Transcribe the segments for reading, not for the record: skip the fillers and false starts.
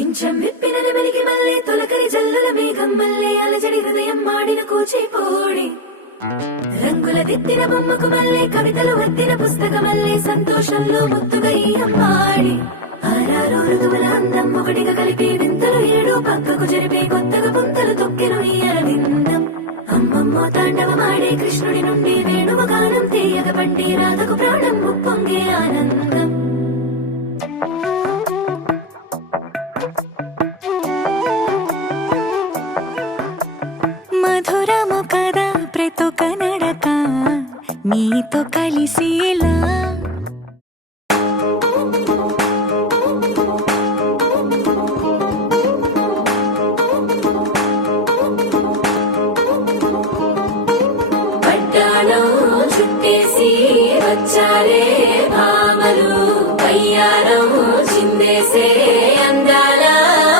పింఛం విప్పిన నెమలికి మల్లె తొలకరి జల్లుల మేఘం మల్లె అలజడి హృదయం మాడిన కూచిపోడి రంగుల దిద్దిన బొమ్మకు మల్లె కవితలు వద్దిన పుస్తక మల్లె సంతోషంలో ముత్తుగా ఈ అమ్మాడి ఆరారు ఋతువుల అందం ఒకటిగా కలిపి వింతలు ఏడు పక్కకు జరిపే కొత్తగా పుంతలు తొక్కెను ఈ అరవిందం అమ్మమ్మో తాండవమాడే కృష్ణుడి నుండి వేణువ గానం తీయగ పండి రాధకు ప్రాణం ఉప్పొంగే ఆనందం మధురము కదా ప్రతొక నడక నీతో కలిసేలా పడ్డాలో చుట్టేసి వచ్చారే భామలు కయ్యారం చిందేసే అందాల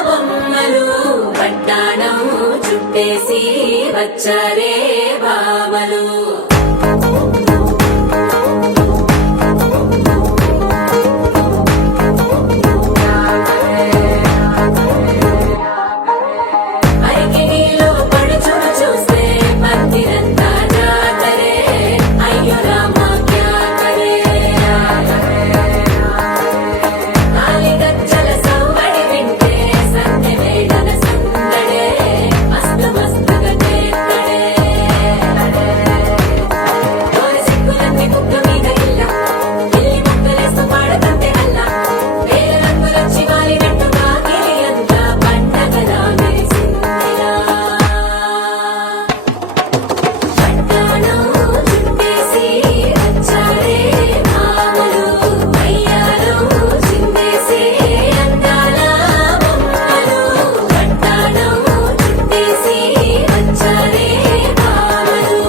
బొమ్మలు పడ్డాలో చుట్టేసి వచ్చారే భామలు అరికిలో పడుచును చూస్తే మందిరంతా జాతరే అయ్యో రామా క్యా కరే కాలి గజ్జల సవ్వడి వింటే సంధ్య వేళన సందడే మస్తు మస్తుగా చేస్తడే తోరి సిగ్గులన్నీ కుక్క మీద ఇల్ల ఇల్లి ముక్కలేస్తూ పాడుతుంటే అల్లా వేల రంగులొచ్చి వాలినట్టుగా గిలి అంతా పండగలా మెరిసిందిలా పట్టాణం చుట్టేసి వచ్చారే భామలు అయ్యారం చిందేసే అందాల బొమ్మలు పట్టాణం చుట్టేసి వచ్చారే భామలు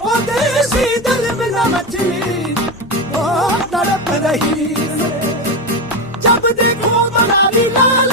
ओ देसी दिल बिना मचली ओ तड़प रही जब देखो बनाली लाल